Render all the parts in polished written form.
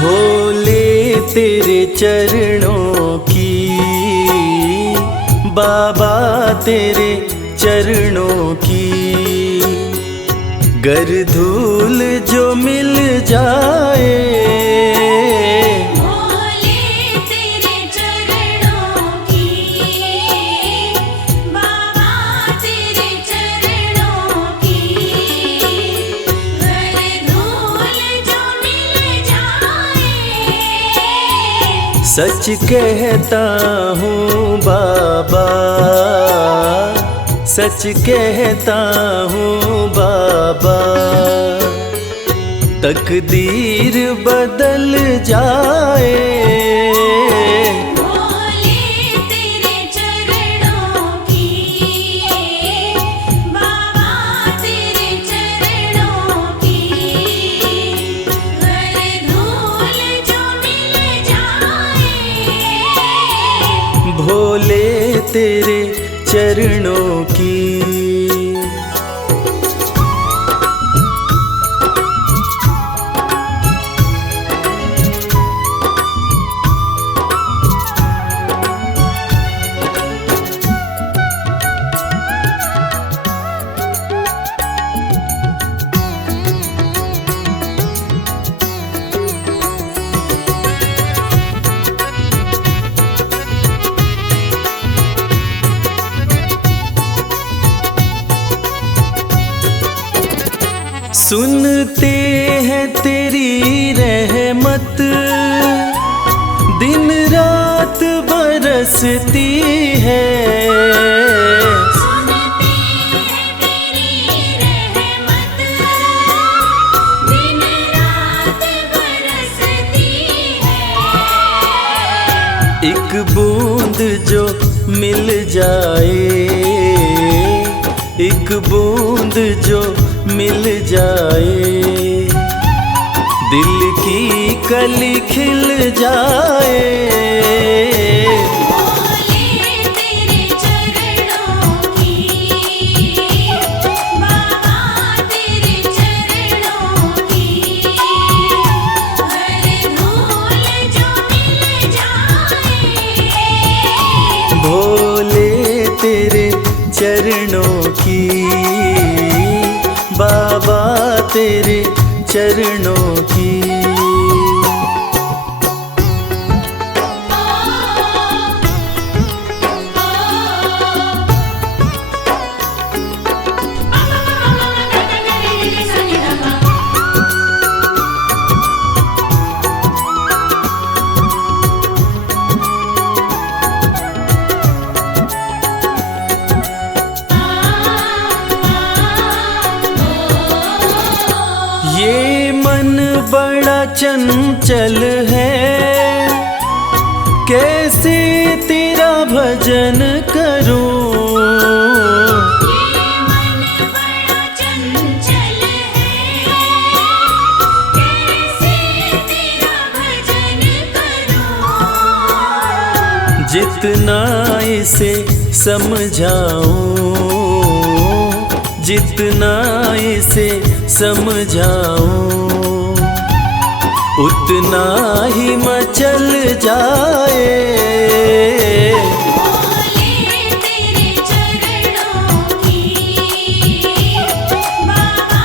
भोले तेरे चरणों की, बाबा तेरे चरणों की, गर धूल जो मिल जाए। भोले तेरे चरणों की, बाबा तेरे चरणों की, गर धूल जो मिल जाए। सच कहता हूँ बाबा, सच कहता हूँ बाबा, तकदीर बदल जाए। भोले तेरे चरणों की, बाबा तेरे चरणों की, गर धूल जो मिल जाए। भोले तेरे चरणों की। सुनते हैं तेरी रहमत, दिन रात बरसती है। सुनते हैं तेरी रहमत, दिन रात बरसती है। एक बूंद जो मिल जाए, एक बूंद जो मिल जाए, दिल की कली खिल जाए। भोले तेरे चरणों की, बाबा तेरे चरणों की, गर धूल जो मिल जाए। भोले तेरे चरणों की, बाबा तेरे चरणों की। ये मन बड़ा चंचल है, कैसे तेरा भजन करूं। ये मन बड़ा चंचल है, कैसे तेरा भजन करूं। जितना इसे समझाऊं, जितना इसे समझाऊं, उतना ही मचल जाए। भोले तेरे चरणों की, बाबा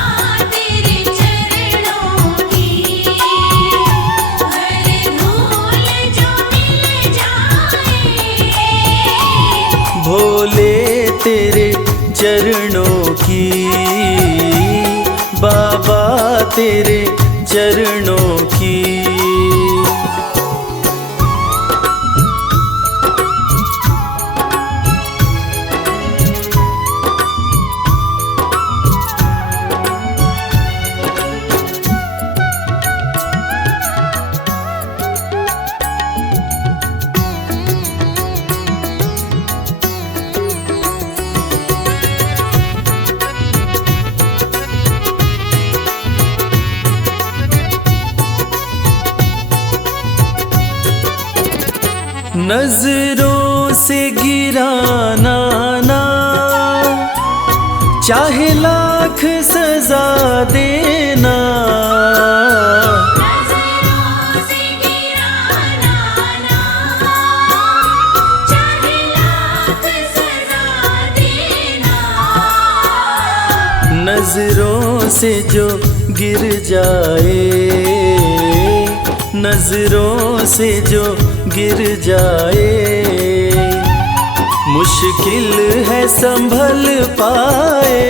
तेरे चरणों की, गर धूल जो मिल जाए। भोले तेरे चरणों की, बाबा तेरे चरणों की। नजरों से गिराना ना, चाहे लाख सजा देना। नजरों से नजरों से जो गिर जाए, नजरों से जो गिर जाए, मुश्किल है संभल पाए।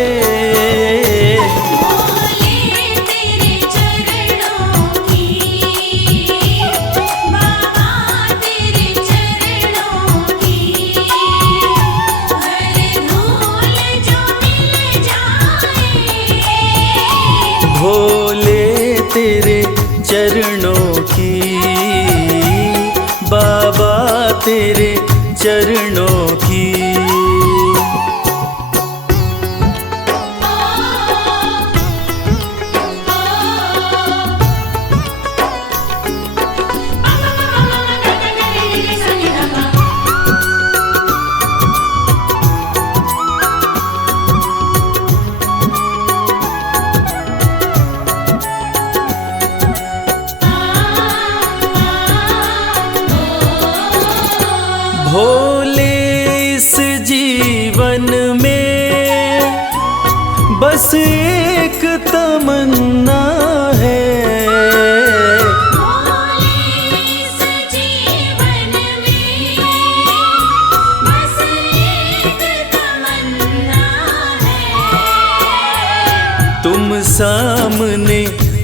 भोले तेरे चरणों की, बाबा तेरे चरणों की, हर धूल जो मिल जाए। भोले तेरे चरणों की, बाबा तेरे चरणों की। भोले इस जीवन में बस एक तमन्ना है, भोले इस जीवन में बस एक तमन्ना है। तुम सामने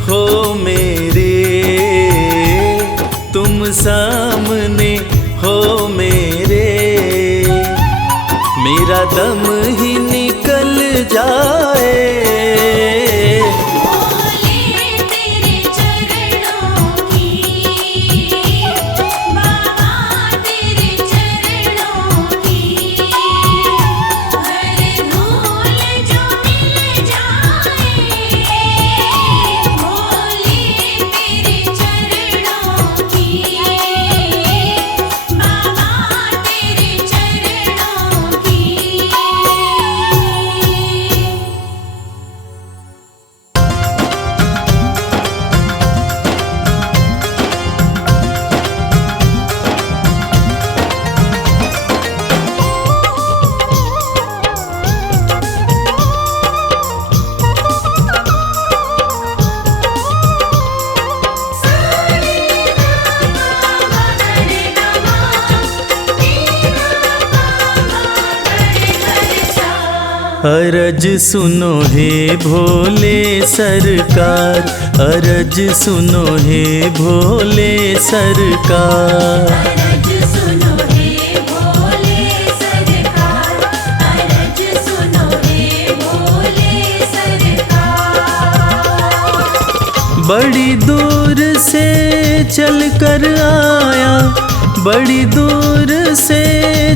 हो मेरे, तुम सामने हो मेरे, मेरा दम ही निकल जाए। भोले तेरे चरणों की, बाबा तेरे चरणों की, हर धूल जो मिल जाए। भोले तेरे चरणों की, बाबा तेरे चरणों की। अरज सुनो हे भोले सरकार, अरज सुनो हे भोले सरकार। अरज सुनो हे भोले सरकार, अरज सुनो हे भोले सरकार। बड़ी दूर से चल कर आया, बड़ी दूर से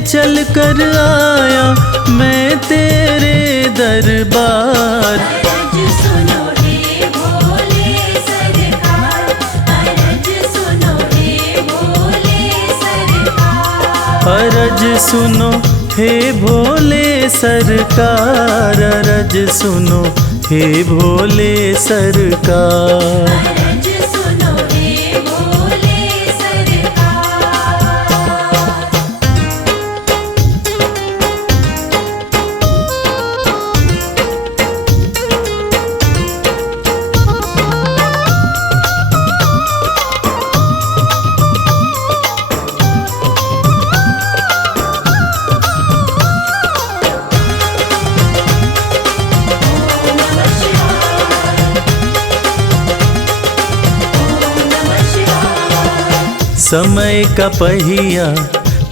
चल कर आया मैं तेरे दरबार। अरज सुनो हे भोले सरकार, अरज सुनो हे भोले सरकार। अरज सुनो हे भोले सरकार, अरज सुनो हे भोले सरकार। अरज सुनो हे भोले सरकार। समय का पहिया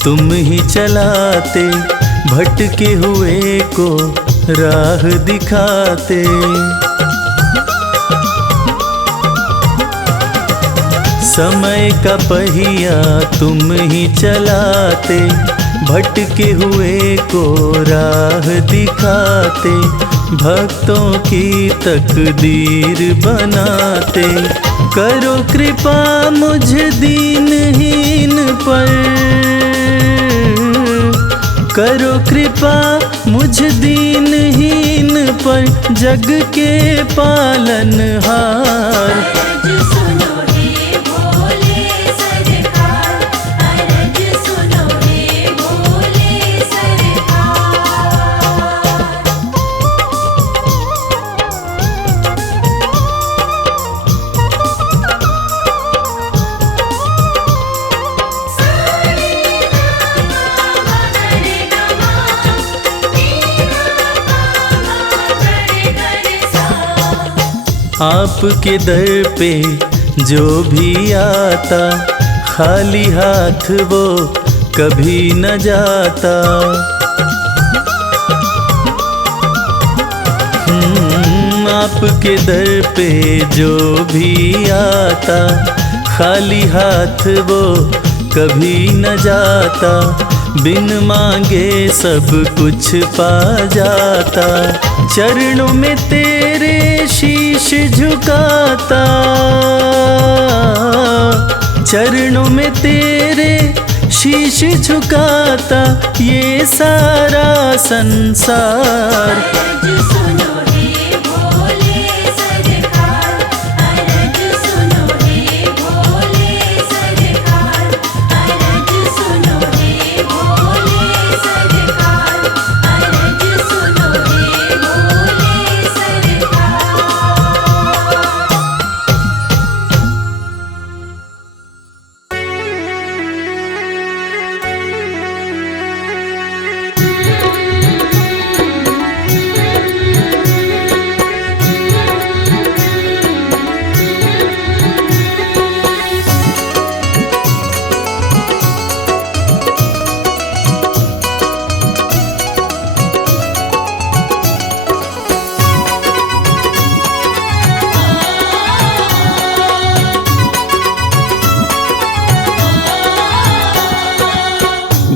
तुम ही चलाते, भटके हुए को राह दिखाते। समय का पहिया तुम ही चलाते, भटके हुए को राह दिखाते। भक्तों की तकदीर बनाते, करो कृपा मुझ दीनहीन पर, करो कृपा मुझ दीनहीन पर, जग के पालनहार। अरज सुनो हे भोले सरकार, अरज सुनो हे भोले सरकार। आपके दर पे जो भी आता, खाली हाथ वो कभी न जाता। आपके दर पे जो भी आता, खाली हाथ वो कभी न जाता। बिन मांगे सब कुछ पा जाता, चरणों में तेरे शीश झुकाता। चरणों में तेरे शीश झुकाता ये सारा संसार। अरज सुनो हे भोले सरकार, अरज सुनो हे भोले सरकार, अरज सुनो हे भोले सरकार, अरज सुनो हे भोले सरकार।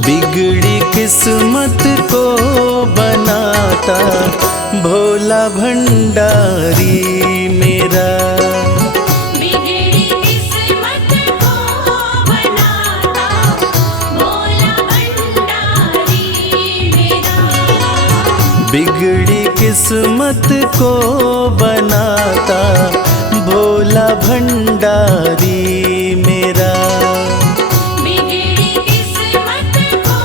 बिगड़ी किस्मत को बनाता भोला भंडारी मेरा। बिगड़ी किस्मत को बनाता भोला भंडारी मेरा। बिगड़ी किस्मत को बनाता भोला भंडारी मेरा। बिगड़ी किस्मत को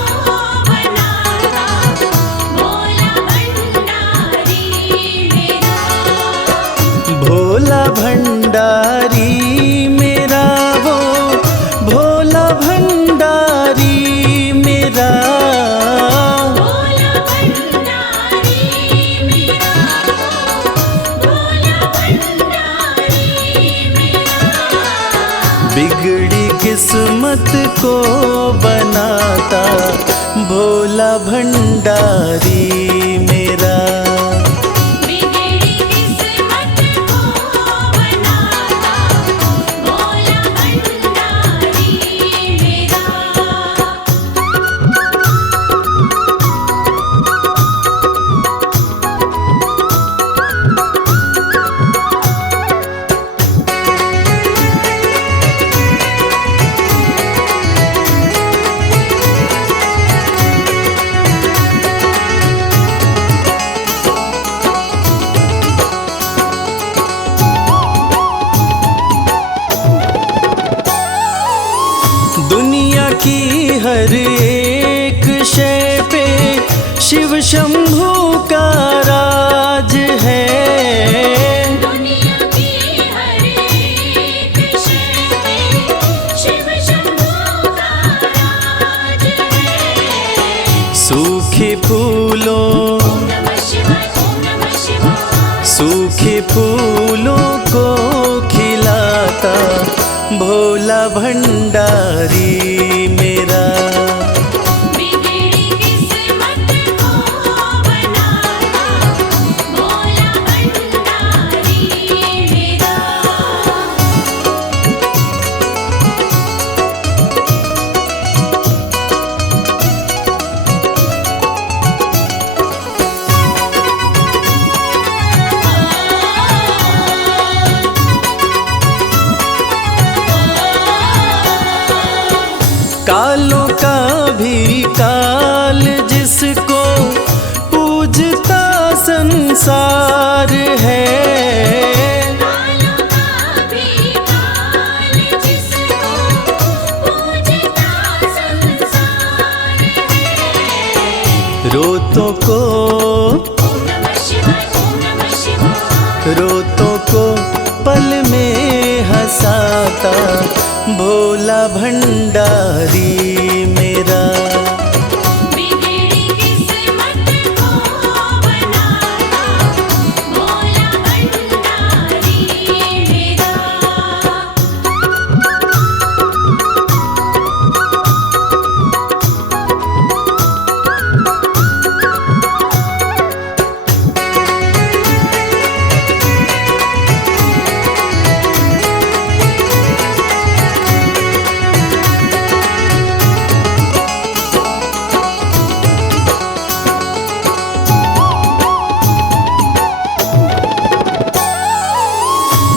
बनाता भोला भंडारी मेरा। भोला भंडारी मेरा वो भोला भंडारी मेरा। भोला भंडारी मेरा, भोला भंडारी मेरा। बिगड़ी किस्मत को बनाता भोला भंडारी मेरा। बिगड़ी किस्मत को बनाता भोला भंडारी मेरा। दुनिया की हर एक शय पे शिव शंभू का राज है। दुनिया की हर एक शय पे शिव शंभू का राज है। सूखे फूलों ओम नमः शिवाय, ओम नमः शिवाय। सूखे फूलों को खिलाता भोला भंडारी मेरा। बिगड़ी किस्मत को बनाता भोला भंडारी मेरा। कालों का भी काल जिसको पूजता संसार है। कालों का भी काल जिसको पूजता संसार है। रोतों को ओम नमः शिवाय, ओम नमः शिवाय। रोतों को पल में हंसाता भोला भंडारी मेरा। बिगड़ी किस्मत को बनाता भोला भंडारी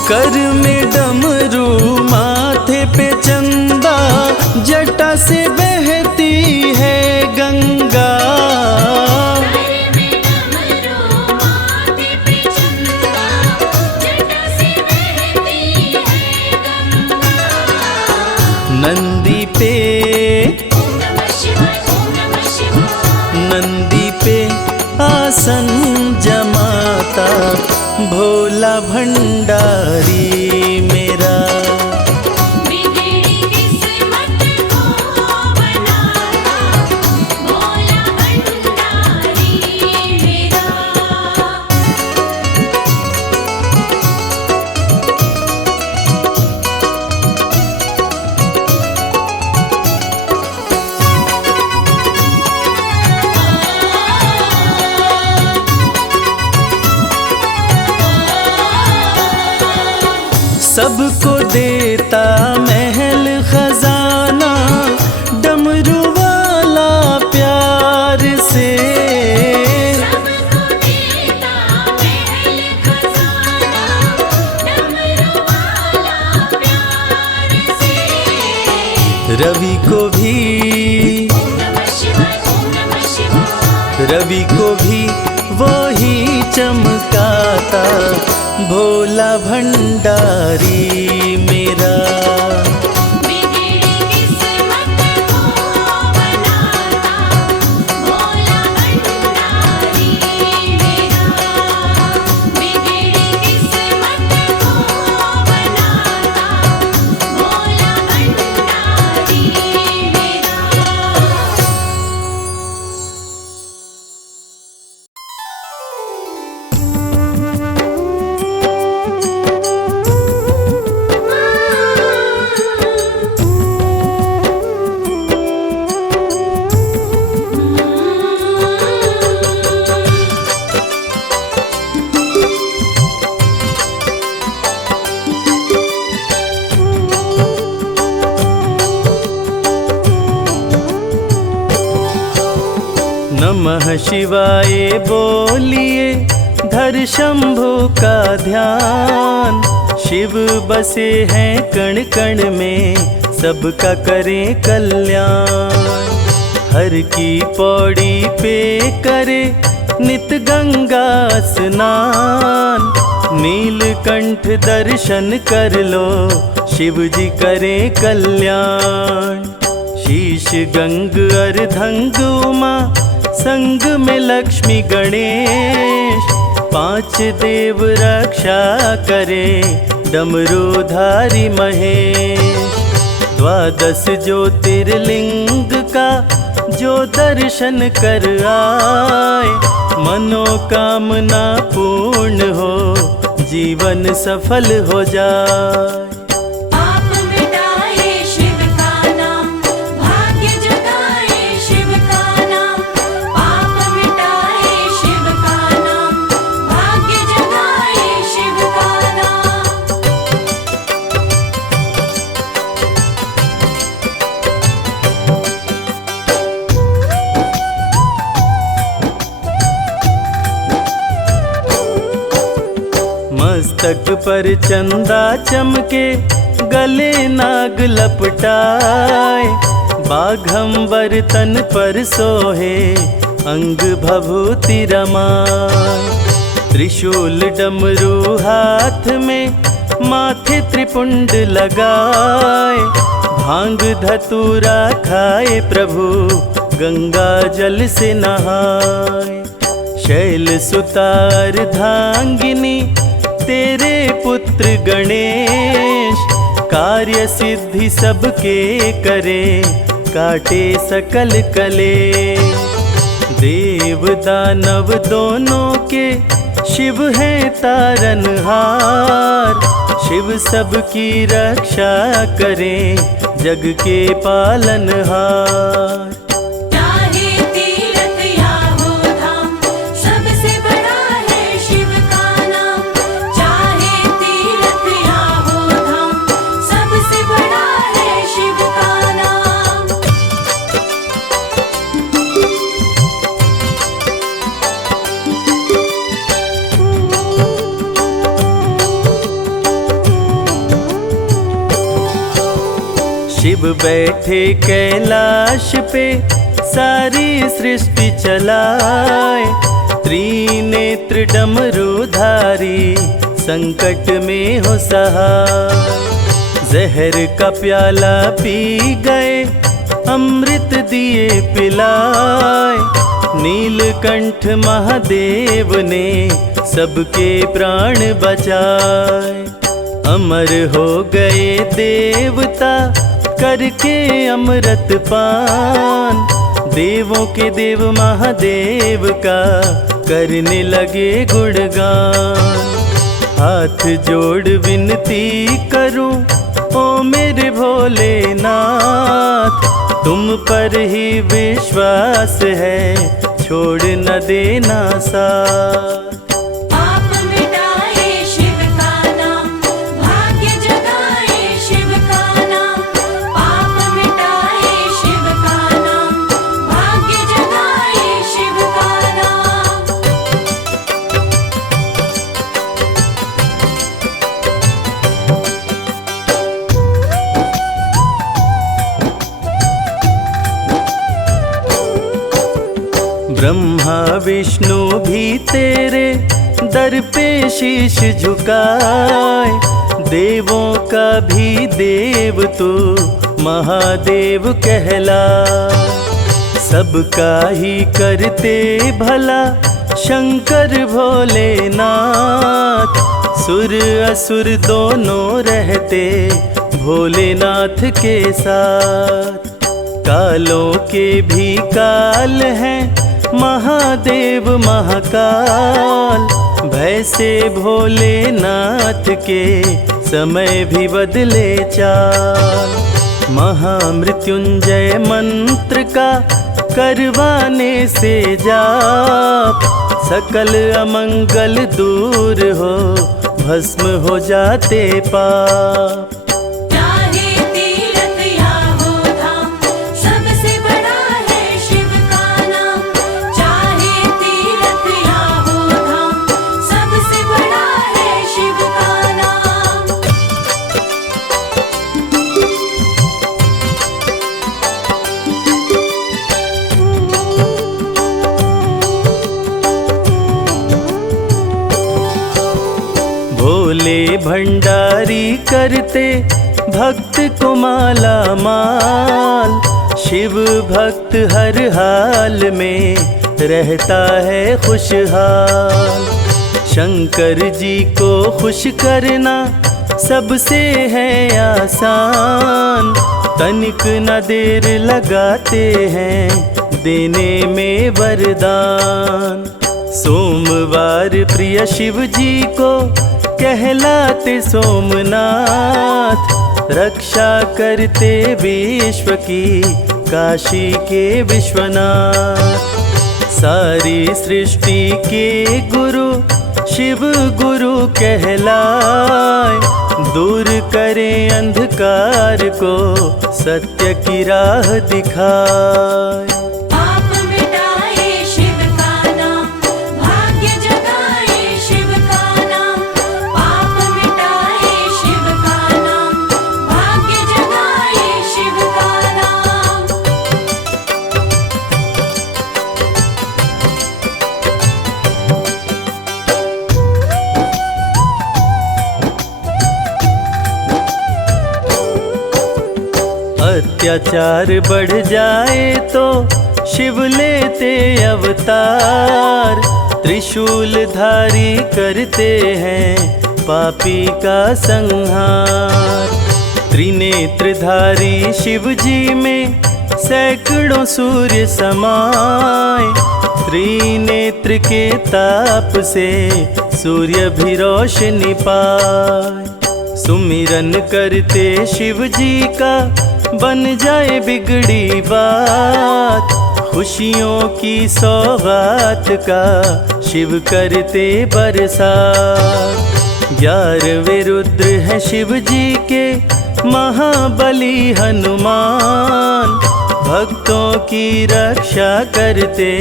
कर में डमरू माथे पे चंदा, जटा से बहती है गंगा। नंदी पे नंदी पे आसन जमाता भोला भंडारी मेरा। बिगड़ी किस्मत को बनाता भोला भंडारी मेरा। सबको देता महल खजाना, डमरू वाला प्यार से। सबको देता महल खजाना, डमरू वाला प्यार से। रवि को भी ओम नमः शिवाय, ओम नमः शिवाय। रवि को भी वही चमकाता भोला भंडारी मेरा। बिगड़ी किस्मत को बनाता भोला भंडारी मेरा। बिगड़ी किस्मत को बनाता भोला भंडारी मेरा। नमः शिवाय बोलिए धर शंभु का ध्यान। शिव बसे हैं कण कण में, सबका करें कल्याण। हर की पौड़ी पे करे नित गंगा स्नान। नीलकंठ दर्शन कर लो, शिव जी करें कल्याण। शीश गंग अर्धंग उमा, संग में लक्ष्मी गणेश। 5 देव रक्षा करे, डमरूधारी महेश। 12 ज्योतिर्लिंग का जो दर्शन कर आए, मनोकामना पूर्ण हो, जीवन सफल हो जाए। पाप मिटाए शिव का नाम, भाग्य जगाए शिव का नाम। पाप मिटाए शिव का नाम, भाग्य जगाए शिव का नाम। मस्तक पर चंदा चमके, गले नाग लपटाए। बाघंबर तन पर सोहे, अंग भभूति रमाए। त्रिशूल डमरू हाथ में, माथे त्रिपुंड लगाए। भांग धतूरा खाए प्रभु, गंगा जल से नहाए। शैल सुतार धांगिनी, तेरे पुत्र गणेश। कार्य सिद्धि सबके करे, काटे सकल कलेश। देव दानव दोनों के, शिव है तारनहार। शिव सबकी रक्षा करे, जग के पालनहार। चाहे तीर्थ या हो धाम, सबसे बड़ा है शिव का नाम। चाहे तीर्थ या हो धाम, सबसे बड़ा है शिव का नाम। शिव बैठे कैलाश पे सारी सृष्टि चलाए, त्रिनेत्र डमरूधारी संकट में हो सहाय। जहर का प्याला पी गए, अमृत दिए पिलाए, नीलकंठ महादेव ने सबके प्राण बचाए। अमर हो गए देवता करके अमृत पान, देवों के देव महादेव का करने लगे गुणगान। हाथ जोड़ विनती करूं ओ मेरे भोलेनाथ, तुम पर ही विश्वास है, छोड़ न देना साथ। पाप मिटाए शिव का नाम, भाग्य जगाए शिव का नाम। पाप मिटाए शिव का नाम, भाग्य जगाए शिव का नाम। ब्रह्मा विष्णु भी तेरे दर पे शीश झुकाए, देवों का भी देव तू महादेव कहलाए। सबका ही करते भला शंकर भोलेनाथ, सुर असुर दोनों रहते भोलेनाथ के साथ। कालों के भी काल हैं महादेव महाकाल, भय से भोलेनाथ के समय भी बदले चाल। महामृत्युंजय मंत्र का करवाने से जाप, सकल अमंगल दूर हो भस्म हो जाते पाप। चाहे तीर्थ या हो धाम, सबसे बड़ा है शिव का नाम। चाहे तीर्थ या हो धाम, सबसे बड़ा है शिव का नाम। भोले भंडारी करते भक्त को माला माल, शिव भक्त हर हाल में रहता है खुशहाल। शंकर जी को खुश करना सबसे है आसान, तनिक न देर लगाते हैं देने में वरदान। सोमवार प्रिय शिव जी को कहलाते सोमनाथ, रक्षा करते विश्व की काशी के विश्वनाथ। सारी सृष्टि के गुरु शिव गुरु कहलाए, दूर करें अंधकार को सत्य की राह दिखाए। पाप मिटाए शिव का नाम, भाग्य जगाए शिव का नाम। पाप मिटाए शिव का नाम, भाग्य जगाए शिव का नाम। अत्याचार बढ़ जाए तो शिव लेते अवतार, त्रिशूलधारी करते हैं पापी का संहार। त्रिनेत्रधारी शिव जी में सैकड़ों सूर्य समाए, त्रिनेत्र के ताप से सूर्य भी रोशनी पाए। सुमिरन करते शिव जी का बन जाए बिगड़ी बात, खुशियों की सौगात का शिव करते बरसात। 11वें रुद्र है शिव जी के महाबली हनुमान, भक्तों की रक्षा करते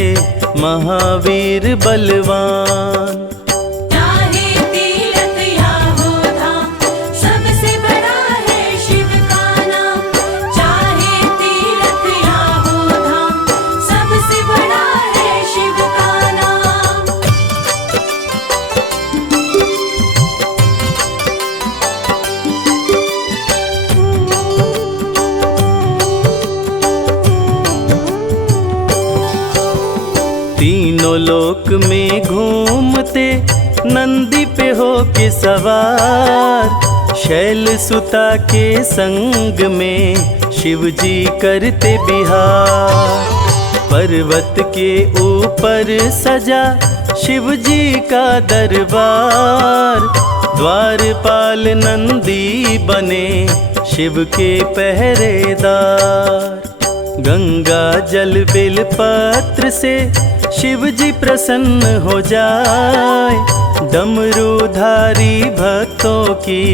महावीर बलवान। चाहे तीर्थ या हो धाम, सबसे बड़ा है शिव का नाम। लोक में घूमते नंदी पे हो के सवार। शैल सुता के संग में शिव जी करते बिहार। पर्वत के ऊपर सजा शिव जी का दरबार। द्वारपाल नंदी बने शिव के पहरेदार। गंगा जल बेल पत्र से शिव जी प्रसन्न हो जाए। डमरूधारी भक्तों की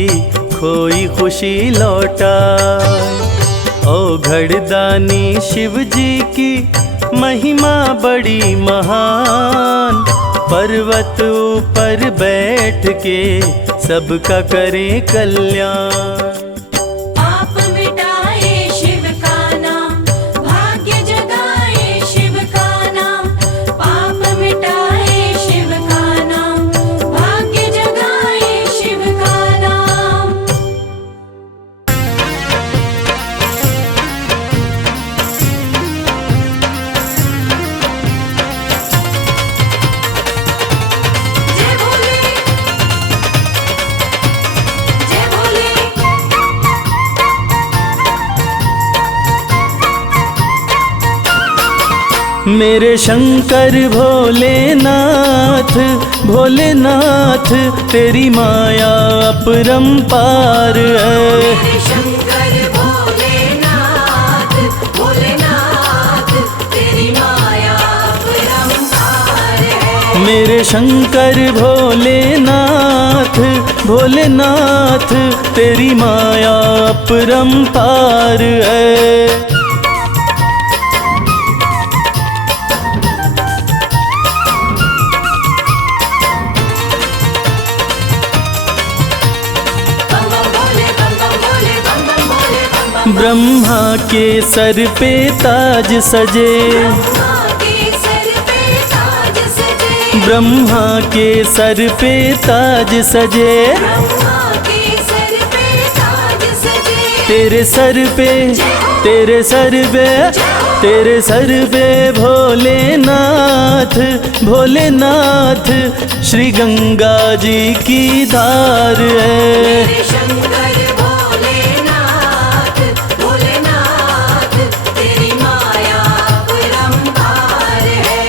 खोई खुशी लौटाए। औघड़दानी शिव जी की महिमा बड़ी महान। पर्वत ऊपर बैठ के सबका करें कल्याण। पाप मिटाए शिव का नाम, भाग्य जगाए शिव का नाम। पाप मिटाए शिव का नाम, भाग्य जगाए शिव का नाम। जय भोले, जय भोले। मेरे शंकर भोलेनाथ, भोलेनाथ तेरी माया अपरंपार है। मेरे शंकर भोलेनाथ, भोलेनाथ तेरी माया अपरंपार है। मेरे शंकर भोलेनाथ, भोलेनाथ तेरी माया अपरंपार है। बम बम भोले, बम बम भोले, बम बम भोले, बम बम। ब्रह्मा के सर पे ताज सजे। ब्रह्मा के सर पे ताज सजे। ब्रह्मा के सर पे ताज सजे। ब्रह्मा के सर पे ताज सजे। तेरे सर पे, तेरे सर पे, तेरे सर पे भोलेनाथ, भोलेनाथ श्री गंगा जी की धार है। मेरे शंकर भोलेनाथ, भोलेनाथ तेरी माया अपरंपार है।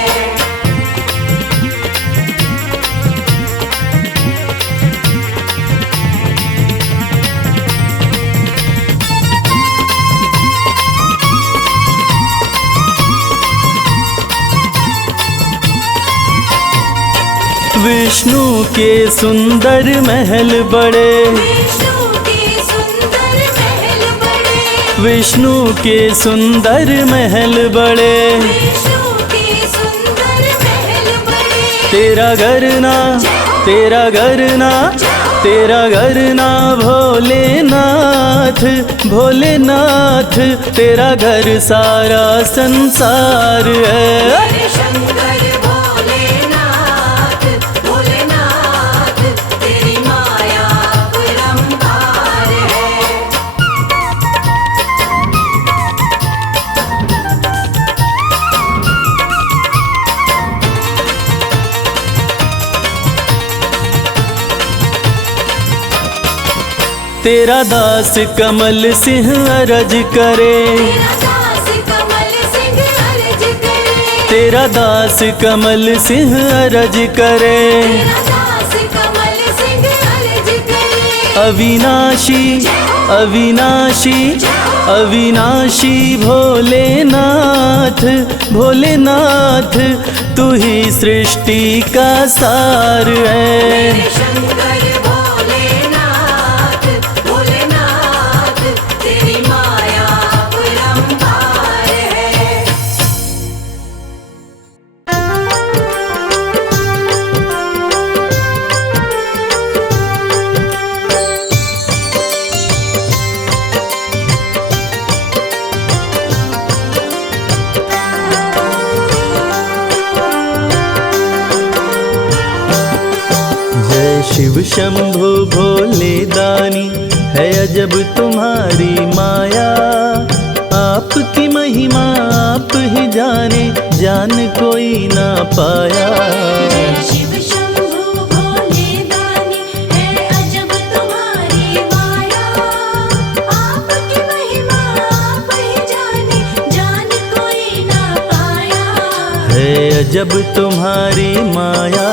विष्णु के सुंदर महल बड़े। विष्णु के सुंदर महल बड़े। विष्णु के सुंदर महल बड़े। विष्णु के सुंदर महल बड़े। तेरा घर ना, तेरा घर ना, तेरा घर ना भोलेनाथ, भोलेनाथ तेरा घर सारा संसार है। मेरे शंकर भोलेनाथ, भोलेनाथ तेरी माया अपरंपार है। तेरा दास कमल सिंह अरज करे। तेरा दास कमल सिंह अर्ज करे। तेरा दास कमल सिंह अरज करे। तेरा दास कमल सिंह अर्ज करे। अविनाशी, अविनाशी, अविनाशी भोलेनाथ, भोलेनाथ तू ही सृष्टि का सार है। मेरे शंकर भोलेनाथ, भोलेनाथ तेरी माया अपरंपार है। जय शिव शंभु भोले दानी है अजब तुम्हारी माया। आपकी महिमा आप ही जाने, जान कोई ना पाया। शिव शंभु भोले दानी, है अजब तुम्हारी माया। आपकी महिमा आप ही जाने, जान कोई ना पाया। है अजब तुम्हारी माया।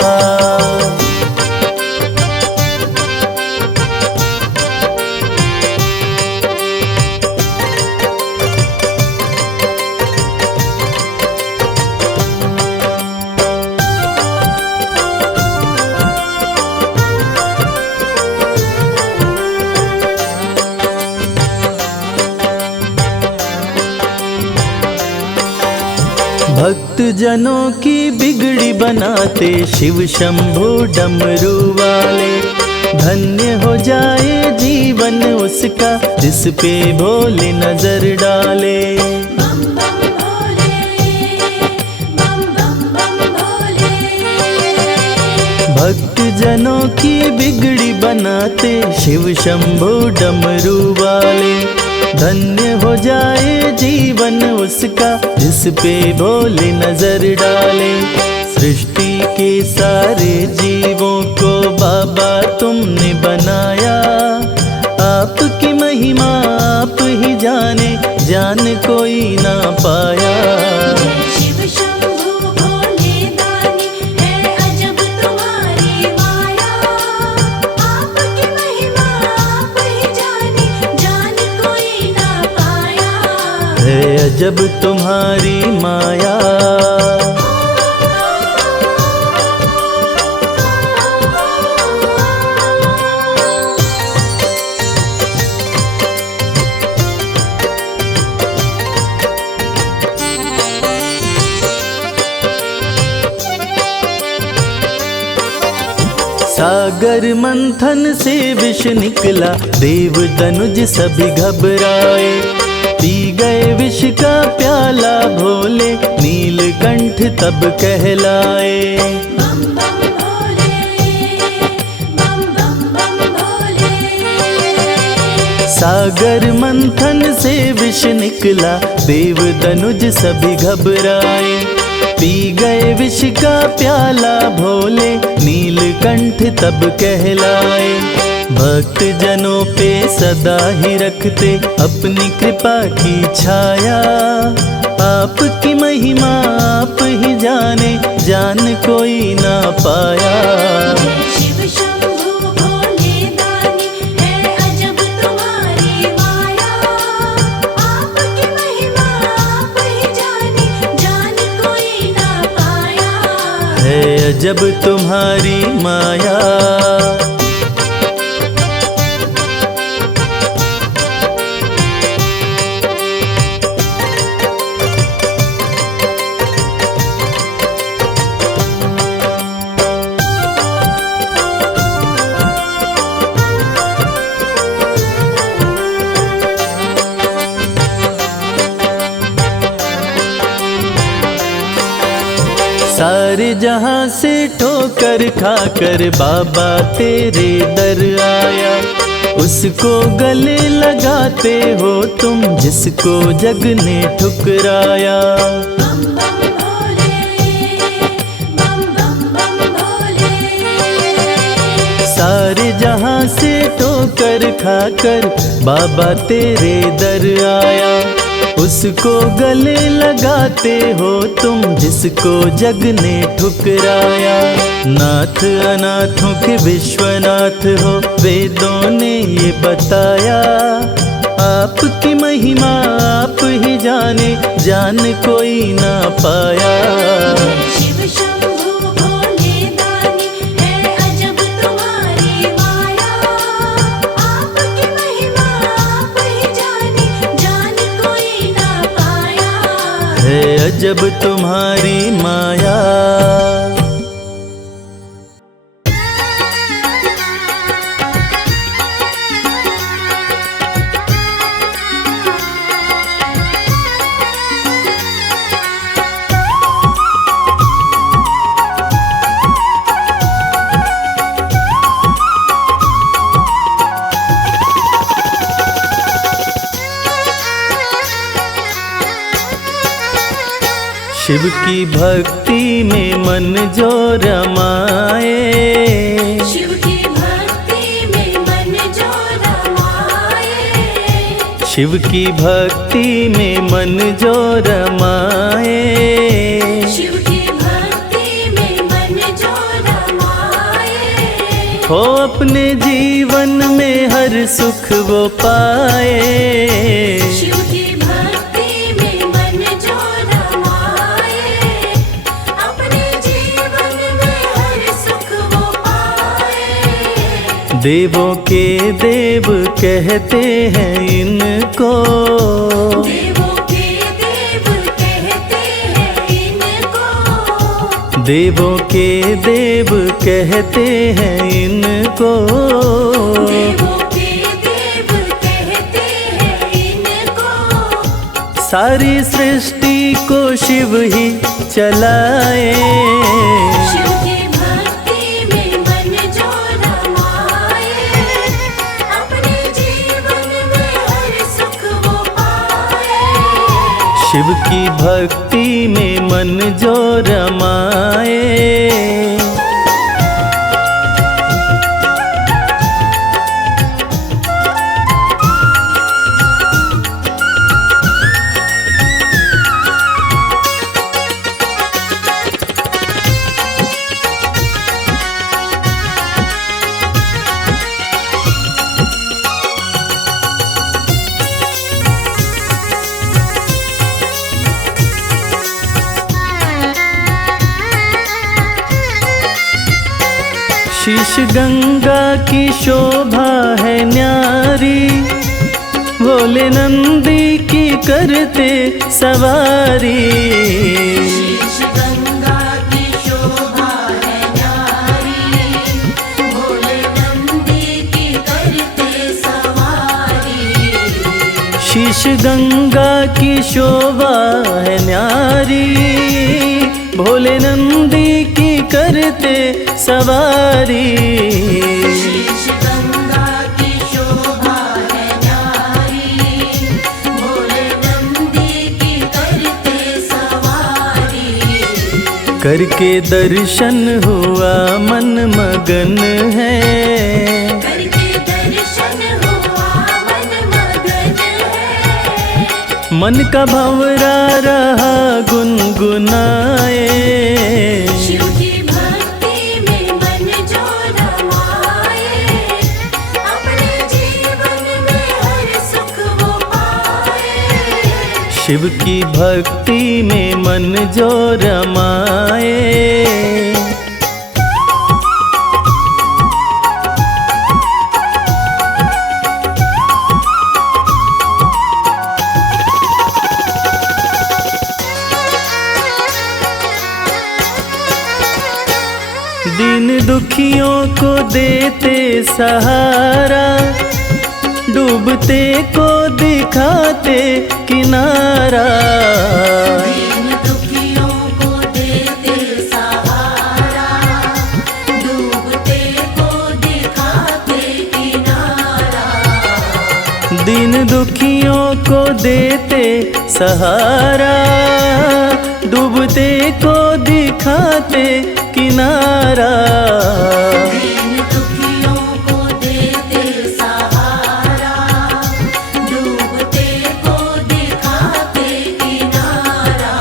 भक्त जनों की बिगड़ी बनाते शिव शंभु डमरू वाले। धन्य हो जाए जीवन उसका जिस पे भोले नजर डाले। बम बम भोले, बम बम बम भोले। भक्त जनों की बिगड़ी बनाते शिव शंभु डमरू वाले। धन्य हो जाए जीवन उसका जिस पे भोले नजर डाले। सृष्टि के सारे जीवों को बाबा तुमने बनाया। आपकी महिमा आप ही जाने, जान कोई ना पाया। शिव शंभु भोले दानी, है अजब तुम्हारी माया। आपकी महिमा आप ही जाने, जान कोई ना पाया। है अजब तुम्हारी माया। सागर मंथन से विष निकला, देव दनुज सभी घबराए। पी गए विष का प्याला भोले, नीलकंठ तब कहलाए। बम बम भोले, बम बम बम भोले। सागर मंथन से विष निकला, देव दनुज सभी घबराए। पी गए विष का प्याला भोले, नीलकंठ तब कहलाए। भक्त जनों पे सदा ही रखते अपनी कृपा की छाया। आपकी महिमा आप ही जाने, जान कोई ना पाया। शिव शंभु भोले दानी, है अजब तुम्हारी माया। आपकी महिमा आप ही जाने, जान कोई ना पाया। है अजब तुम्हारी माया। सारे जहां से ठोकर खाकर बाबा तेरे दर आया। उसको गले लगाते हो तुम जिसको जग ने ठुकराया। बम बम भोले, बम बम बम भोले। सारे जहां से ठोकर खाकर बाबा तेरे दर आया। उसको गले लगाते हो तुम जिसको जग ने ठुकराया। नाथ अनाथों के विश्वनाथ हो, वेदों ने ये बताया। आपकी महिमा आप ही जाने, जान कोई ना पाया। शिव शंभु भोले दानी, है अजब तुम्हारी माया। आपकी महिमा आप ही जाने, जान कोई ना पाया। है अजब तुम्हारी माया। शिव की भक्ति में मन जो रमाए, शिव की भक्ति में मन जो रमाए, शिव की भक्ति में मन जो रमाए, शिव की भक्ति में मन जो रमाए, हो अपने जीवन में हर सुख वो पाए। शिव की भक्ति में मन जो रमाए, अपने जीवन में हर सुख वो पाए। देवों के देव कहते हैं इनको, देवों के देव कहते हैं इनको, देवों के देव कहते हैं इनको, देवों के देव कहते हैं इनको। सारी सृष्टि को शिव ही चलाए। शिव की भक्ति में मन जो रमाए, अपने जीवन में हर सुख वो पाए। शिव की भक्ति में मन जो रमाए। शीश गंगा की शोभा है न्यारी, भोले नंदी की करते सवारी। शीश गंगा की शोभा है न्यारी, भोले नंदी की करते सवारी। शीश गंगा की शोभा है न्यारी, भोले नंदी की करते सवारी। शीश गंगा की शोभा है न्यारी, भोले नंदी की करते सवारी। करके दर्शन हुआ मन मगन है, करके दर्शन हुआ मन मगन है। मन का भंवरा रहा गुनगुनाए। शिव की भक्ति में मन जो रमाए, अपने जीवन में हर सुख वो पाए। शिव की भक्ति में मन जो रमाए। दीन दुखियों को देते सहारा, डूबते को दिखाते किनारा। दीन दुखियों को देते सहारा, डूबते को दिखाते किनारा। दीन दुखियों को देते सहारा, डूबते को दिखाते किनारा। दीन दुखियों को देते सहारा, डूबते को दिखाते किनारा।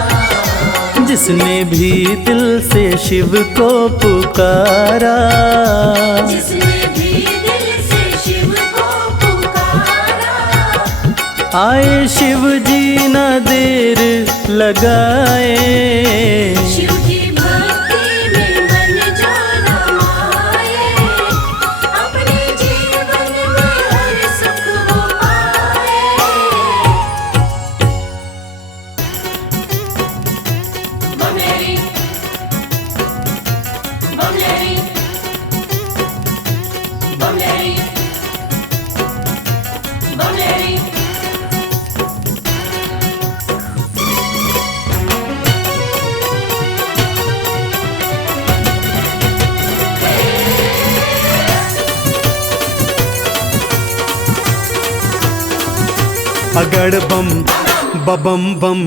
जिसने भी दिल से शिव को पुकारा, जिसने भी दिल से शिव को पुकारा, आए शिव जी ना देर लगाए। शिव की भक्ति में मन जो रमाए, अपने जीवन में हर सुख वो पाए। बमलेरी बमलेरी बमलेरी बमलेरी। अगड़ बम बबम बम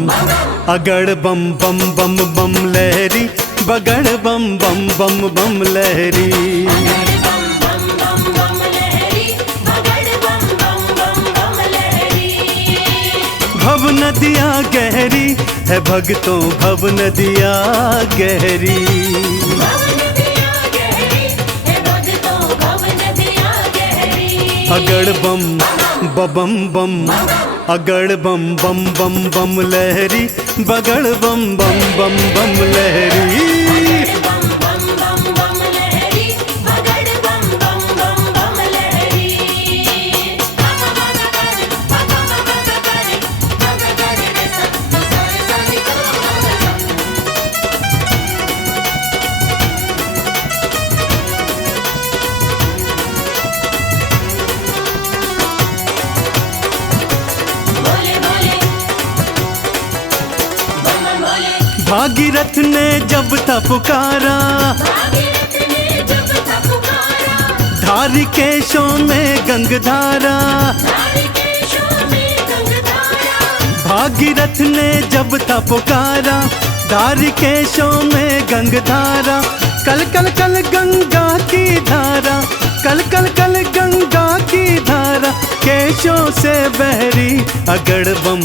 अगड़ बम बम बम बम लहरी बगड़ बम बम बम बम लहरी। अगड़ बम बम बम बम लहरी, बगड़ बम बम बम बम लहरी। भव नदिया गहरी है भक्तों भव नदिया गहरी। भव नदिया गहरी है भक्तों, भव नदिया गहरी। अगड़ बम बबम बम अगड़ बम बम बम बम लहरी बगड़ बम बम बम बम लहरी। अगड़ बम बम बम बम लहरी, बगड़ बम बम बम बम लहरी। बोले बोले बम बम बोले। भागीरथ ने जब था पुकारा भागीरथ ने जब था पुकारा, धारी केशों में गंगधारा। धारिकेशों में गंगधारा। भागीरथ ने जब था पुकारा धारी केशों में गंगधारा। कल कल कल गंगा की धारा कल कल कल गंगा की धारा केशों से बहरी। अगड़ बम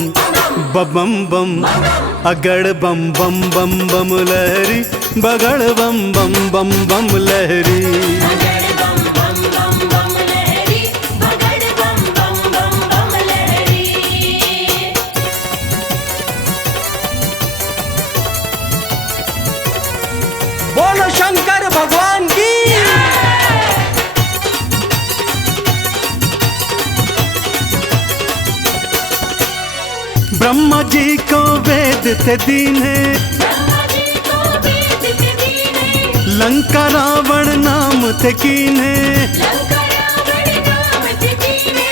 बबम बम अगड़ बम बम बम बम लहरी बगड़ बम बम बम बम लहरी। अगड़ बम बम बम बम लहरी, बगड़ बम बम बम बम लहरी। बोलो शंकर भगवान की। ब्रह्मा जी को वेद थे दीने ब्रह्मा जी को वेद थे दीने, लंका रावण नाम थे कीने। लंका रावण नाम थे दीने।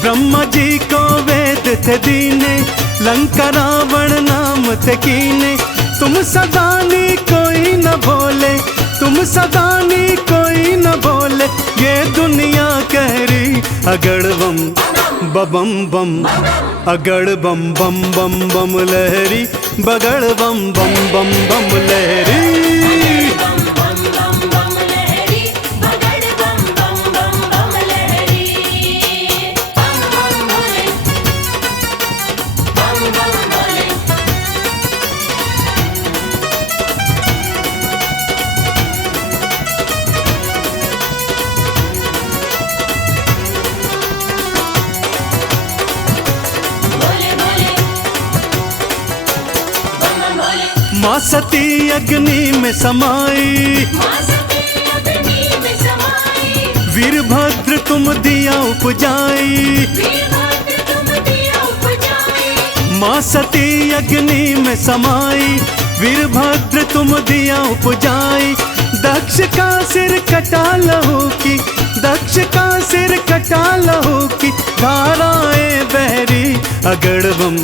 ब्रह्मा जी को वेद थे दीने लंका रावण नाम थे कीने। तुम सदानी कोई न भोले तुम सदानी कोई न भोले ये दुनिया कह रही। अगड़ बम बबम बम अगड़ बम बम बम बम लहरी बगड़ बम बम बम बम लहरी। बम बम बम बम लहरी, बगड़ बम बम बम बम लहरी। बम बम भोले, बम बम भोले। बोले बोले बम बम भोले। माँ सती अग्नि में समाई माँ सती अग्नि में समाई, वीरभद्र तुम दिया उपजाई। वीरभद्र तुम दिया उपजाई। माँ सती अग्नि में समाई वीरभद्र तुम दिया उपजाई। दक्ष का सिर कटा लहू की दक्ष का सिर कटा लहू की धाराएं बहरी। अगड़ बम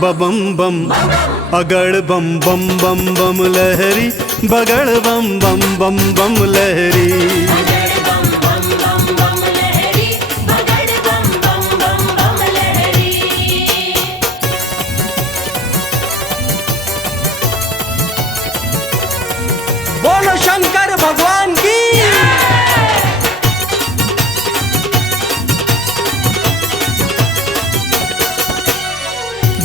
बबम बम अगड़ बम बम बम बम लहरी बगड़ बम बम बम बम लहरी। अगड़ बम बम बम बम लहरी, बगड़ बम बम बम बम लहरी। बोलो शंकर भगवान की।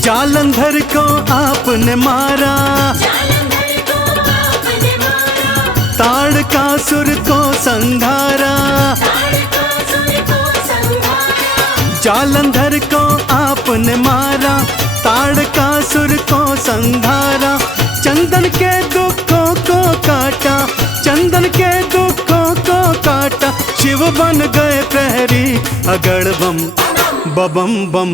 जालंधर को आपने मारा जालंधर को आपने मारा, ताड़कासुर को संघारा। ताड़कासुर को संहारा। जालंधर को आपने मारा ताड़कासुर को संघारा। चंदन के दुखों को काटा चंदन के दुखों को काटा। शिव बन गए प्रहरी। अगड़ बम बबम बम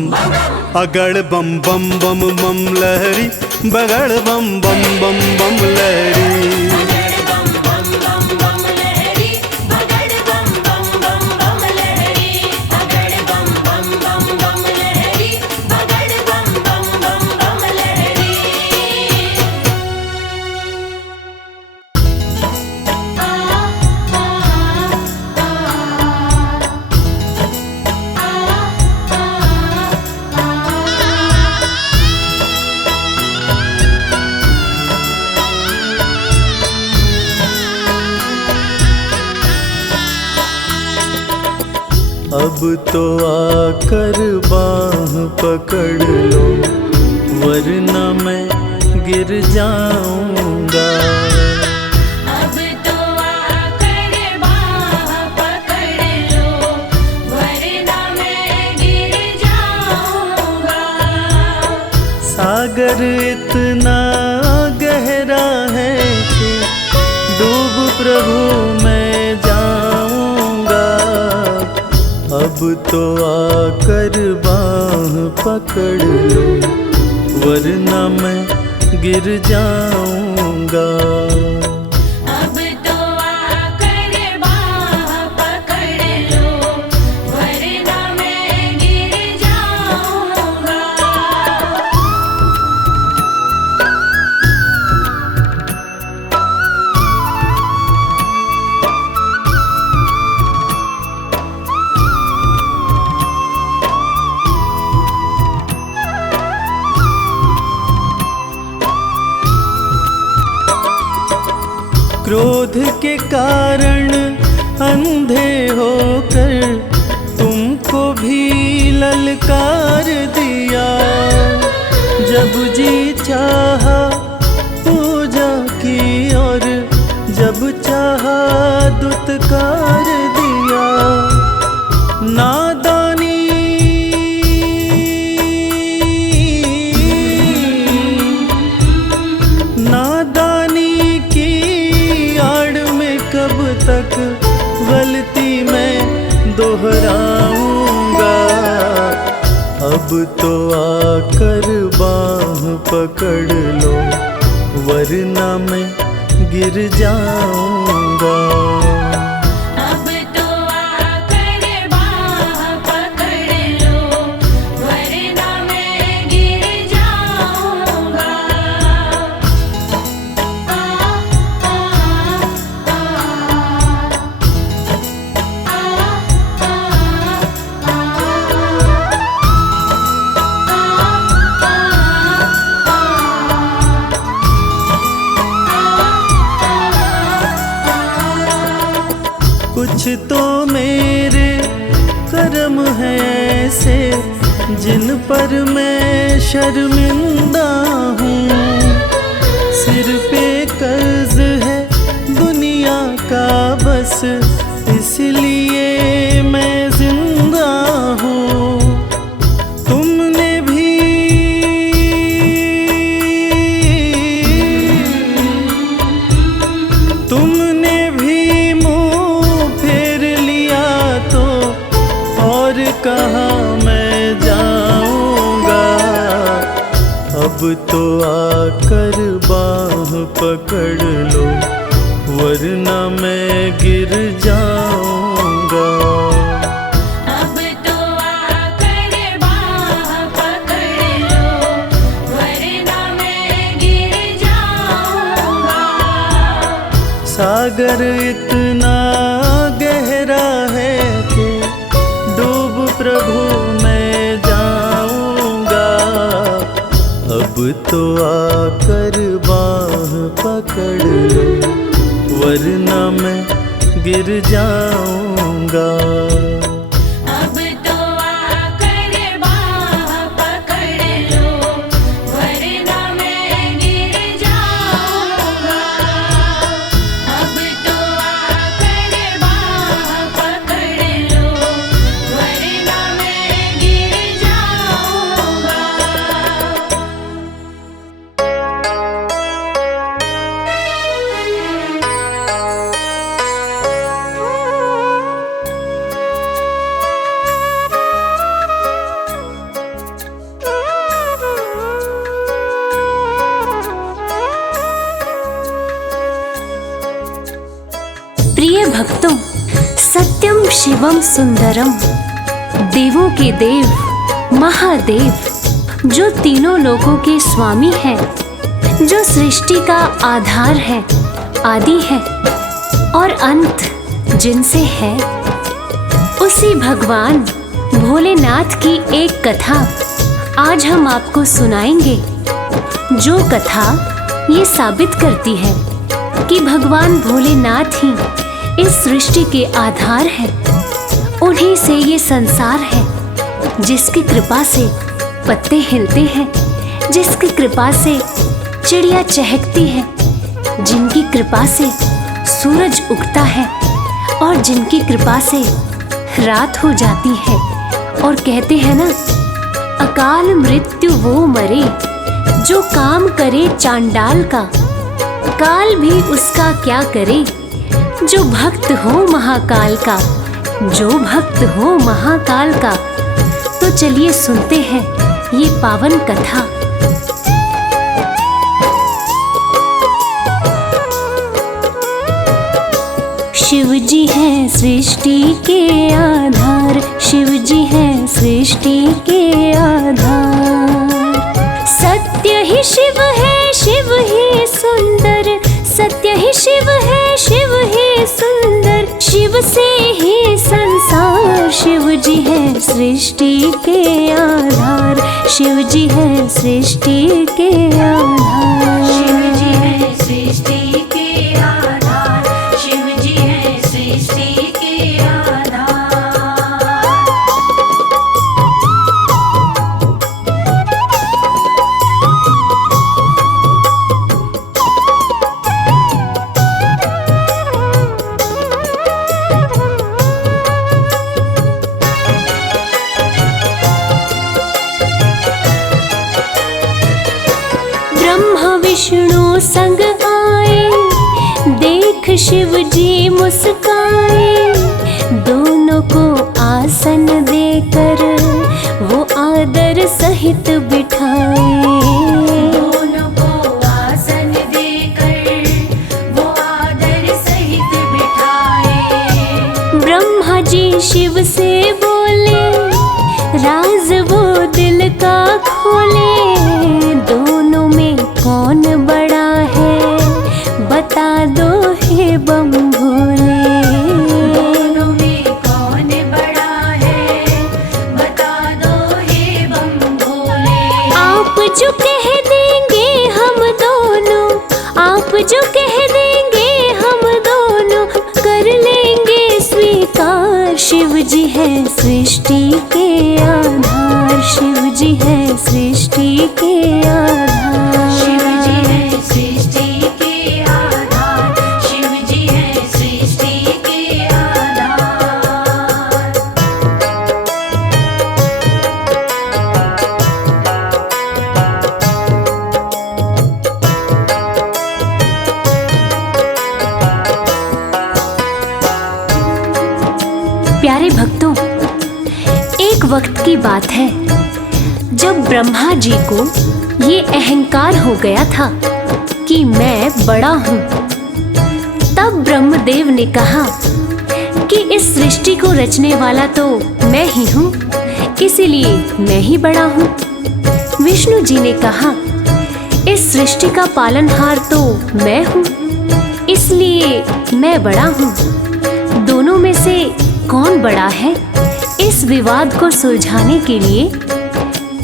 अगड़ बम बम बम बम लहरी बगड़ बम बम बम बम लहरी। अगड़ बम बम बम बम लहरी, बगड़ बम बम बम बम लहरी। अगड़ बम बम बम बम लहरी, बगड़ बम बम बम बम लहरी। अब तो आकर बाह पकड़ लो, वरना मैं गिर जाऊंगा। अब तो आकर बाह पकड़ लो, वरना मैं गिर जाऊंगा। सागर इतना गहरा है कि डूब प्रभु मैं जाऊंगा। अब तो आकर बाह पकड़ लो, वरना मैं गिर जाऊंगा। अब तो आकर बाह पकड़ लो, वरना मैं गिर जाऊंगा। क्रोध के कारण अंधे होकर तुमको भी ललकार दिया। जब जी चाहा पूजा की और जब चाहा दुत्कार दिया। नादानी नादानी की आड़ में कब तक गलती मैं दोहराऊंगा। अब तो आकर बाह पकड़ लो, वरना मैं गिर जाऊंगा। अब तो आकर बाह पकड़ लो, वरना मैं गिर जाऊंगा। कुछ तो मेरे कर्म हैं ऐसे जिन पर मैं शर्मिंदा हूँ। सिर पे कर्ज है दुनिया का बस, इसलिए मैं जिंदा हूँ। तुमने भी मुंह फेर लिया तो और कहाँ मैं जाऊंगा। अब तो आकर बाह पकड़ लो, वरना मैं गिर जाऊंगा। अब तो आकर बाह पकड़ लो, वरना मैं गिर जाऊंगा। सागर इतना गहरा है कि डूब प्रभु मैं जाऊंगा। अब तो आकर बाह पकड़ लो, वरना मैं गिर जाऊंगा। अब तो आकर बाह पकड़ लो, वरना मैं गिर जाऊंगा। अब तो आकर बाह पकड़ लो, वरना मैं गिर जाऊंगा। प्रिय भक्तों, सत्यम शिवम सुंदरम, देवों के देव महादेव, जो तीनों लोकों के स्वामी हैं, जो सृष्टि का आधार है, आदि है और अंत जिनसे है, उसी भगवान भोलेनाथ की एक कथा आज हम आपको सुनाएंगे। जो कथा ये साबित करती है कि भगवान भोलेनाथ ही इस सृष्टि के आधार हैं। उन्हीं से ये संसार है, जिसकी कृपा से पत्ते हिलते हैं, जिसकी कृपा से चिड़िया चहकती है, जिनकी कृपा से सूरज उगता है और जिनकी कृपा से रात हो जाती है। और कहते हैं ना, अकाल मृत्यु वो मरे जो काम करे चांडाल का, काल भी उसका क्या करे जो भक्त हो महाकाल का, जो भक्त हो महाकाल का। तो चलिए सुनते हैं ये पावन कथा। शिव जी हैं सृष्टि के आधार, शिव जी हैं सृष्टि के आधार। सत्य ही शिव है, शिव ही सुंदर, सत्य ही शिव है, शिव ही सुंदर। शिव से ही संसार, शिव जी हैं सृष्टि के आधार, शिव जी हैं सृष्टि के आधार। शिव जी है सृष्टि के आधार, शिव जी है सृष्टि के आधार। ब्रह्मा विष्णु संग आए, देख शिव जी मुस्काए, दोनों को आसन देकर वो आदर सहित बिठाए। दोनों को आसन देकर वो आदर सहित बिठाए। ब्रह्मा जी शिव से बोले, राज वो दिल का खोले, दोनों में कौन बड़ा है बता दो हे बम भोले। दोनों में कौन बड़ा है बता दो हे बम भोले। आप जो कह देंगे हम दोनों, आप जो कह देंगे हम दोनों कर लेंगे स्वीकार। शिव जी है सृष्टि के आधार, शिव जी है सृष्टि के आधार। शिव जी है सृष्टि के आधार, शिव जी है सृष्टि के आधार। प्यारे भक्तों, एक वक्त की बात है जब ब्रह्मा जी को ये अहंकार हो गया था कि मैं बड़ा हूँ। तब ब्रह्मदेव ने कहा कि इस सृष्टि को रचने वाला तो मैं ही हूँ, इसीलिए मैं ही बड़ा हूँ। विष्णु जी ने कहा, इस सृष्टि का पालनहार तो मैं हूँ, इसलिए मैं बड़ा हूँ। दोनों में से कौन बड़ा है, इस विवाद को सुलझाने के लिए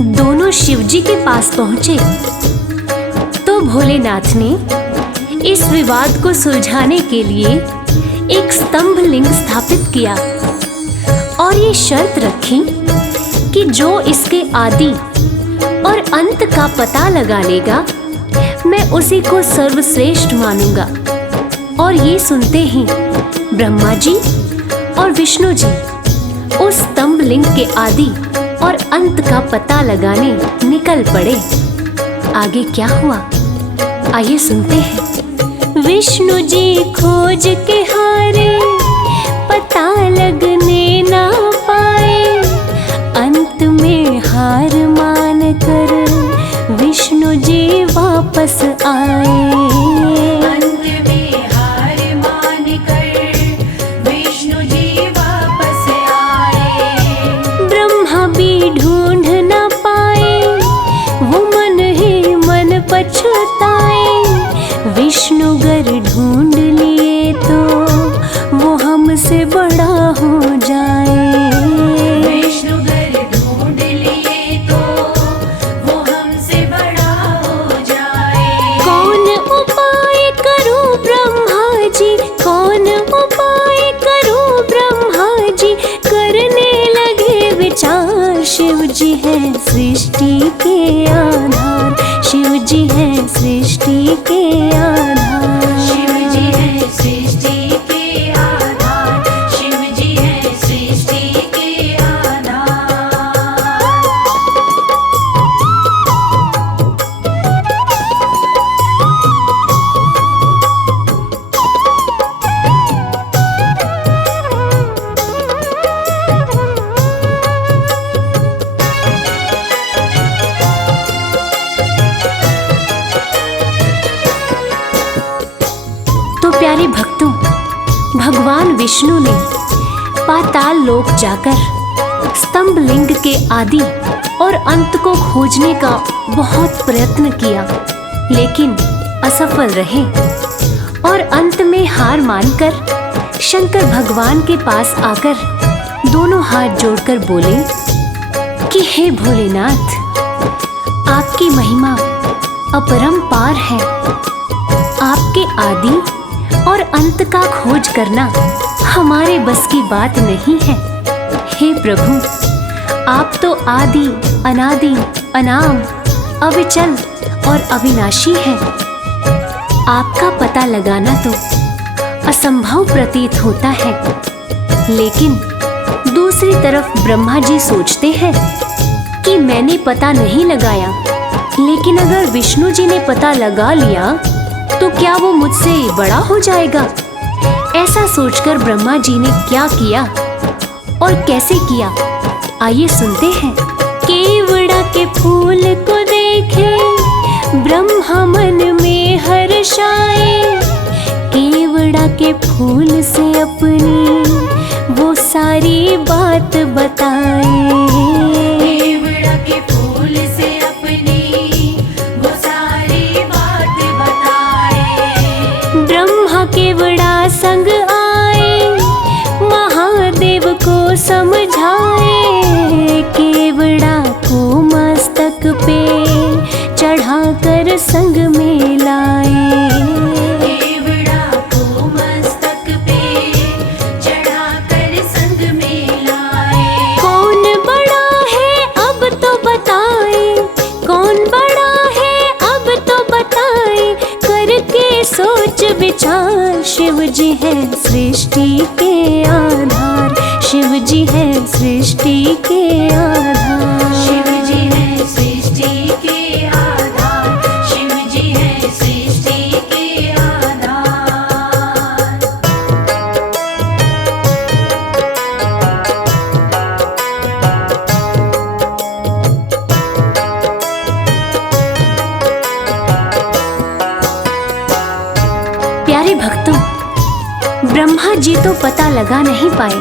दोनों शिव जी के पास पहुंचे। तो भोलेनाथ ने इस विवाद को सुलझाने के लिए एक स्तंभ लिंग स्थापित किया और ये शर्त रखी कि जो इसके आदि और अंत का पता लगा लेगा, मैं उसी को सर्वश्रेष्ठ मानूंगा। और ये सुनते ही ब्रह्मा जी और विष्णु जी उस स्तंभ लिंग के आदि और अंत का पता लगाने निकल पड़े। आगे क्या हुआ, आइए सुनते हैं। विष्णु जी खोज के हारे, पता लगने ना पाए, अंत में हार मान कर विष्णु जी वापस आए। अंत में हार मान कर विष्णु जी वापस आए। ब्रह्मा भी ढूंढ ना पाए, वो मन ही मन पछताए। विष्णु गर ढूंढ लिए तो वो हमसे बड़ा हो जाए। जी हैं सृष्टि के आधार, शिव जी हैं सृष्टि के आधार। शिव जी है सृष्टि के आधार, शिव जी है सृष्टि के आधार। तो प्यारे भक्तों, भगवान विष्णु ने पाताल लोक जाकर स्तंभ लिंग के आदि और अंत को खोजने का बहुत प्रयत्न किया, लेकिन असफल रहे और अंत में हार मानकर शंकर भगवान के पास आकर दोनों हाथ जोड़कर बोले कि हे भोलेनाथ, आपकी महिमा अपरंपार है। आपके आदि और अंत का खोज करना हमारे बस की बात नहीं है। हे प्रभु, आप तो आदि अनादि अनाम अविचल और अविनाशी हैं। आपका पता लगाना तो असंभव प्रतीत होता है, लेकिन दूसरी तरफ ब्रह्मा जी सोचते हैं कि मैंने पता नहीं लगाया, लेकिन अगर विष्णु जी ने पता लगा लिया तो क्या वो मुझसे बड़ा हो जाएगा। ऐसा सोचकर ब्रह्मा जी ने क्या किया और कैसे किया, आइए सुनते हैं। केवड़ा के फूल को देखे ब्रह्मा मन में हर्षाए, केवड़ा के फूल से अपनी वो सारी बात बताए। केवड़ा के फूल से अपनी वो सारी बात बताए। ब्रह्मा केवड़ा संग आए, महादेव को समझाए, केवड़ा को मस्तक पे चढ़ाकर संग में लाए। केवड़ा को मस्तक पे चढ़ाकर संग में लाए। कौन बड़ा है अब तो बताए, कौन बड़ा है अब तो बताए, करके सोच विचार। शिव जी है सृष्टि के आधार, शिव जी है सृष्टि के आधार। शिव जी है सृष्टि के आधार, शिव जी है सृष्टि के आधार। प्यारे भक्तों, ब्रह्मा जी तो पता लगा नहीं पाए,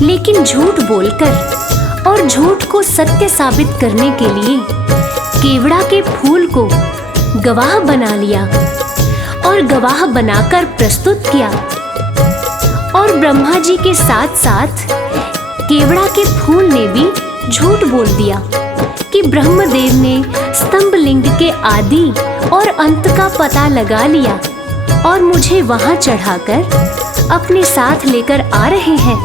लेकिन झूठ बोलकर और झूठ को सत्य साबित करने के लिए केवड़ा के फूल को गवाह बना लिया और गवाह बनाकर प्रस्तुत किया। और ब्रह्मा जी के साथ साथ केवड़ा के फूल ने भी झूठ बोल दिया कि ब्रह्मदेव ने स्तंभ लिंग के आदि और अंत का पता लगा लिया और मुझे वहां चढ़ाकर अपने साथ लेकर आ रहे हैं।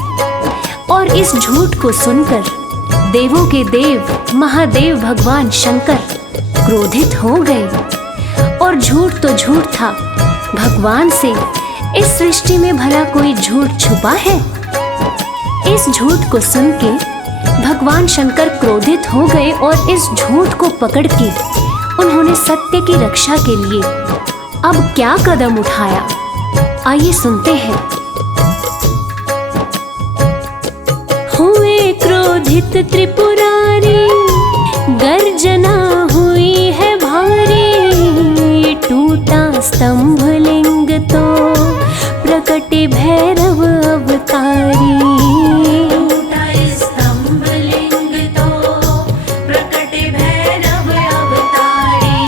और इस झूठ को सुनकर देवों के देव महादेव भगवान शंकर क्रोधित हो गए। और झूठ तो झूठ था, भगवान से इस सृष्टि में भला कोई झूठ छुपा है। इस झूठ को सुन के भगवान शंकर क्रोधित हो गए और इस झूठ को पकड़ के उन्होंने सत्य की रक्षा के लिए अब क्या कदम उठाया, आइए सुनते हैं। हुए क्रोधित त्रिपुरारी, गर्जना हुई है भारी, टूटा स्तंभ लिंग तो प्रकटे भैरव अवतारी। टूटा स्तंभ लिंग तो प्रकटे भैरव अवतारी।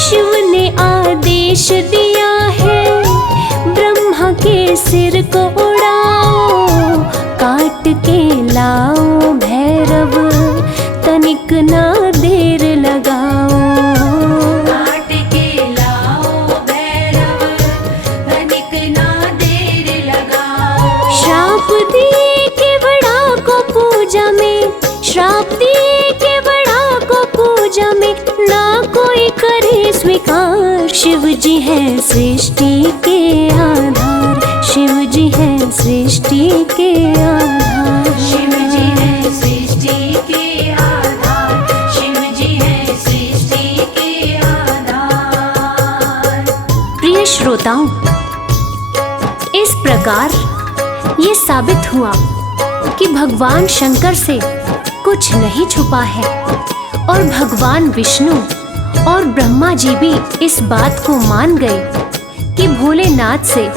शिव ने आदेश दिया है ब्रह्मा के सिर को उड़ाओ, काट के लाओ भैरव तनिक ना देर लगाओ। काट के लाओ भैरव तनिक ना देर लगाओ। श्राप दिए केवड़ा को पूजा में, श्राप दिए शिव जी हैं सृष्टि के आधार, शिव जी हैं सृष्टि के आधार। शिव जी है सृष्टि के आधार, शिव जी है सृष्टि के आधार। प्रिय श्रोताओं, इस प्रकार ये साबित हुआ कि भगवान शंकर से कुछ नहीं छुपा है और भगवान विष्णु और ब्रह्मा जी भी इस बात को मान गए कि भोलेनाथ से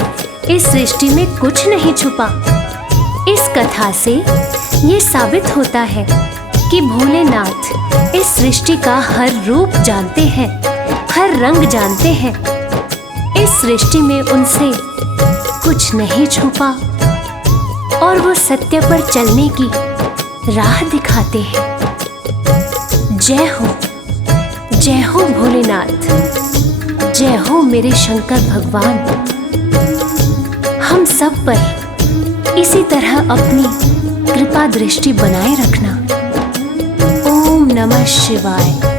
इस सृष्टि में कुछ नहीं छुपा। इस कथा से ये साबित होता है कि भोलेनाथ इस सृष्टि का हर रूप जानते हैं, हर रंग जानते हैं। इस सृष्टि में उनसे कुछ नहीं छुपा और वो सत्य पर चलने की राह दिखाते हैं। जय हो भोलेनाथ, जय हो मेरे शंकर भगवान। हम सब पर इसी तरह अपनी कृपा दृष्टि बनाए रखना। ओम नमः शिवाय।